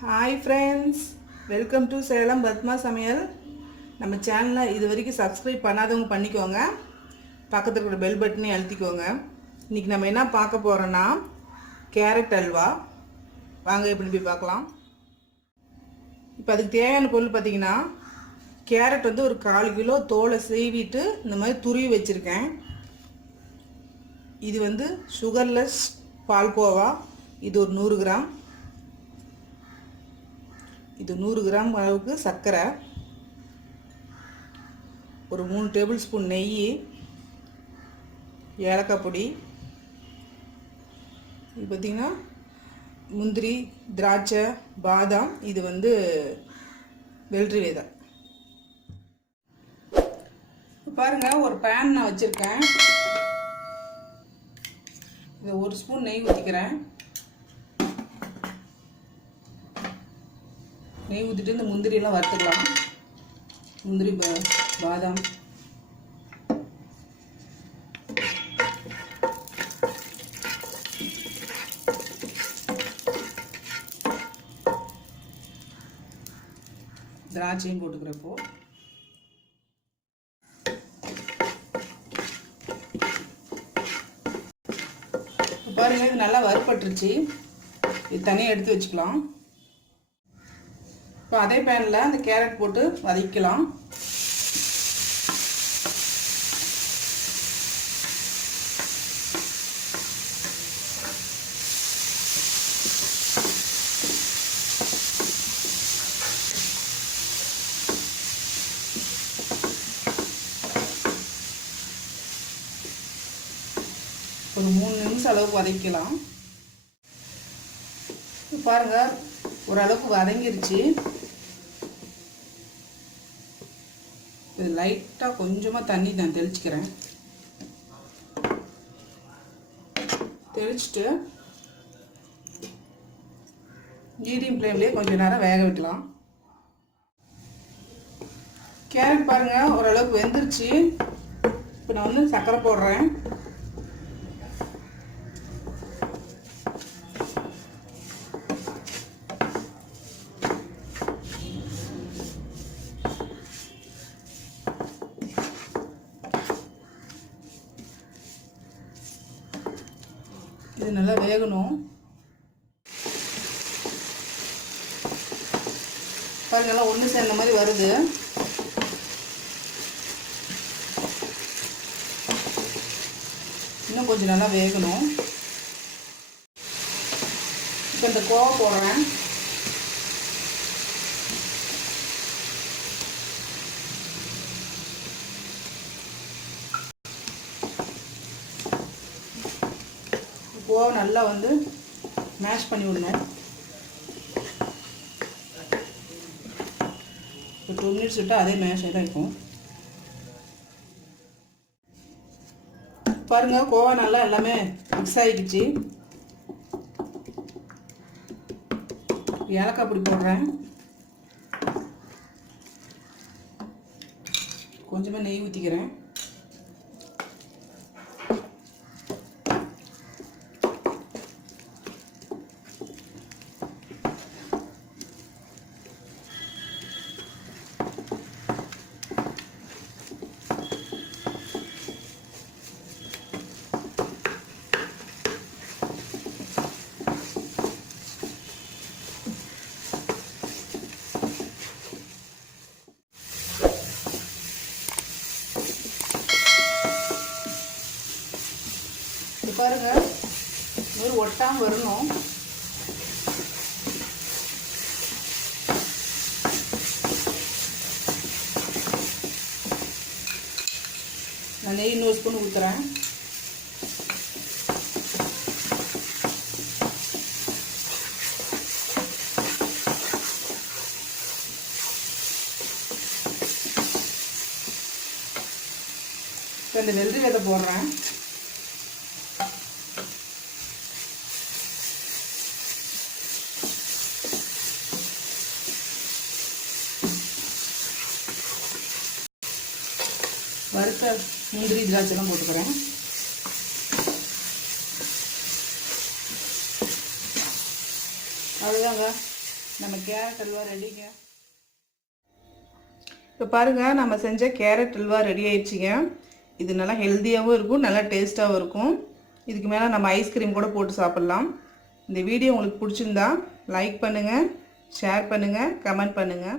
Hi friends, welcome to Salem Padma Samayal. நம்ம சேனலை இதுவரைக்கும் சப்ஸ்கிரைப் பண்ணாதவங்க பண்ணிக்கோங்க. பக்கத்துல இருக்கிற பெல் பட்டனை அழுத்திக்கோங்க. இன்னைக்கு நம்ம என்ன பார்க்க போறோம்னா கேரட் அல்வா. வாங்க எப்படி போய் பார்க்கலாம். இப்போ அதுக்கு தேவையான பொருள் பார்த்தீங்கன்னா கேரட் வந்து ஒரு 1/4 கிலோ தோலை சீவிட்டு இந்த மாதிரி துருவி வச்சிருக்கேன். இது வந்து சுகர்லெஸ் பால்கோவா. இது ஒரு 100 கிராம். இது 100 கிராம் அளவுக்கு சர்க்கரை, ஒரு 3 டேபிள் ஸ்பூன் நெய், ஏலக்காய் பொடி, இது பார்த்திங்கன்னா முந்திரி, திராட்சை, பாதாம், இது வந்து வெள்ளரி விதை. பாருங்கள், ஒரு பேன் நான் வச்சுருக்கேன். இதை 1 ஸ்பூன் நெய் ஊற்றிக்கிறேன். நெய் ஊற்றிட்டு இந்த முந்திரியெல்லாம் வறுத்துக்கலாம். முந்திரி, பாதாம், திராட்சையும் போட்டுக்கிறப்போ பாருங்க, இது நல்லா வறுப்பட்டுருச்சு. இது தனியாக எடுத்து வச்சுக்கலாம். இப்போ அதே பேனில் அந்த கேரட் போட்டு வதக்கலாம். ஒரு 3 நிமிஷம் அளவுக்கு வதக்கலாம். பாருங்க, ஓரளவுக்கு வதங்கிருச்சு. இது லைட்டாக கொஞ்சமாக தண்ணி நான் தெளிச்சுக்கிறேன். தெளிச்சுட்டு மீடியம் ஃப்ளேம்லேயே கொஞ்சம் நேரம் வேக வைக்கலாம். கேரட் பாருங்கள் ஓரளவுக்கு வெந்துருச்சு. இப்போ நான் வந்து சர்க்கரை போடுறேன். இது நல்லா வேகணும். பாருங்க, எல்லாம் ஒன்று சேர்ந்த மாதிரி வருது. இன்னும் கொஞ்சம் நல்லா வேகணும். இப்போ இந்த கோவா போடுறேன். கோவா நல்லா வந்து மேஷ் பண்ணி விடணும். ஒரு 2 மினிட்ஸ் விட்டால் அதே மேஷ் தான் இருக்கும். பாருங்கள், கோவா நல்லா எல்லாமே மிக்ஸ் ஆகிடுச்சு. ஏலக்காய் பொடி போடுறேன். கொஞ்சமாக நெய் ஊற்றிக்கிறேன். பாருங்க, ஒரு ஒட்டாமல் வரணும். நான் நெய் 1 ஸ்பூன் ஊற்றுறேன். இப்போ இந்த வெள்ளரி விதை போடுறேன். வறுத்த முந்திரி, திராட்சைலாம் போட்டுக்கிறேன். அவ்வளோதாங்க. நம்ம கேரட் அல்வா ரெடிங்க. இப்போ பாருங்கள், நம்ம செஞ்ச கேரட் அல்வா ரெடி ஆயிடுச்சுங்க. இது நல்லா ஹெல்த்தியாகவும் இருக்கும், நல்லா டேஸ்ட்டாகவும் இருக்கும். இதுக்கு மேலே நம்ம ஐஸ்கிரீம் கூட போட்டு சாப்பிட்லாம். இந்த வீடியோ உங்களுக்கு பிடிச்சிருந்தா லைக் பண்ணுங்கள், ஷேர் பண்ணுங்கள், கமெண்ட் பண்ணுங்கள்.